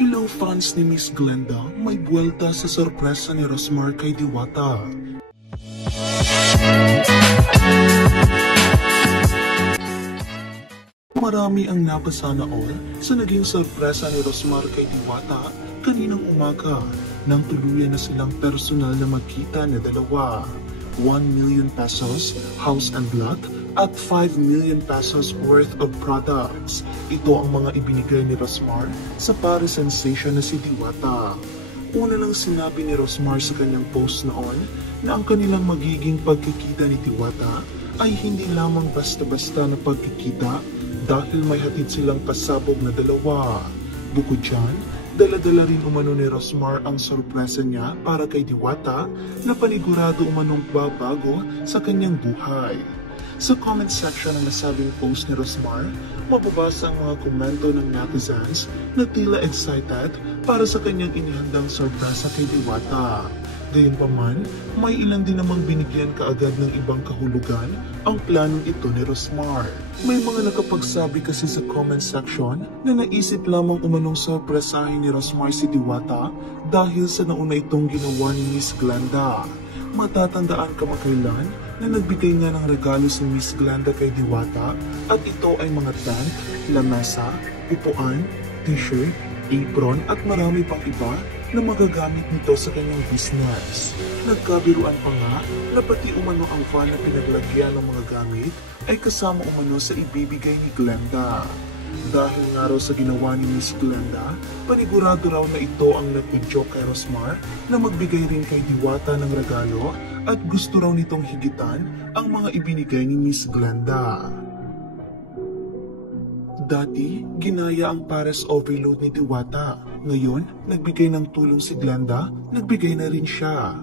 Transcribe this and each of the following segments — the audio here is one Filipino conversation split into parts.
Hello fans ni Miss Glenda, may buwelta sa sorpresa ni Rosmar kay Diwata. Marami ang napasana all sa naging sorpresa ni Rosmar kay Diwata kaninang umaga nang tuluyan na silang personal na magkita na dalawa. 1 million pesos, house and lot, at 5 million pesos worth of products. Ito ang mga ibinigay ni Rosmar sa pare sensation na si Diwata. Una lang sinabi ni Rosmar sa kanyang post noon na ang kanilang magiging pagkikita ni Diwata ay hindi lamang basta-basta na pagkikita dahil may hatid silang pasabog na dalawa. Bukod dyan, dala-dala rin umano ni Rosmar ang sorpresa niya para kay Diwata na panigurado umanong babago sa kanyang buhay. Sa comment section ng nasabing post ni Rosmar, mababasa ang mga komento ng netizens na tila excited para sa kanyang inihandang sorpresa kay Diwata. Gayunpaman, may ilan din namang binigyan kaagad ng ibang kahulugan ang planong ito ni Rosmar. May mga nakapagsabi kasi sa comment section na naisip lamang umanong sorpresahin ni Rosmar si Diwata dahil sa nauna itong ginawa ni Miss Glenda. Matatandaan kamakailan na nagbigay nga ng regalo si Miss Glenda kay Diwata at ito ay mga tent, lamesa, upuan, t-shirt, apron at marami pang iba na magagamit nito sa kanyang business. Nagkabiruan pa nga na pati umano ang van na pinaglagyan ng mga gamit ay kasama umano sa ibibigay ni Glenda. Dahil nga raw sa ginawa ni Miss Glenda, panigurado raw na ito ang nag-joke kay Rosmar na magbigay rin kay Diwata ng regalo at gusto raw nitong higitan ang mga ibinigay ni Miss Glenda. Dati, ginaya ang pares overload ni Diwata. Ngayon, nagbigay ng tulong si Glenda, nagbigay na rin siya.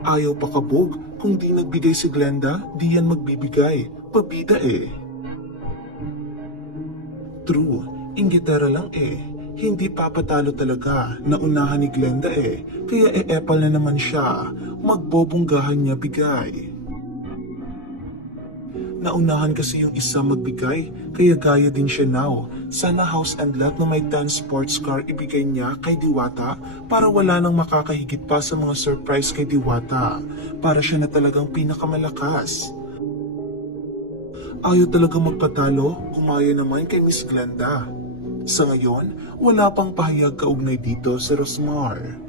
Ayaw pa kabog, kung di nagbigay si Glenda, di yan magbibigay. Pabida eh. True, inggitera lang eh. Hindi papatalo talaga, naunahan ni Glenda eh. Kaya e-epal na naman siya, magbobonggahan niya bigay. Naunahan kasi yung isa magbigay, kaya gaya din siya now. Sana house and lot na may 10 sports car ibigay niya kay Diwata para wala nang makakahigit pa sa mga surprise kay Diwata. Para siya na talagang pinakamalakas. Ayaw talaga magpatalo, kumaya naman kay Miss Glenda. Sa ngayon, wala pang pahayag kaugnay dito sa Rosmar.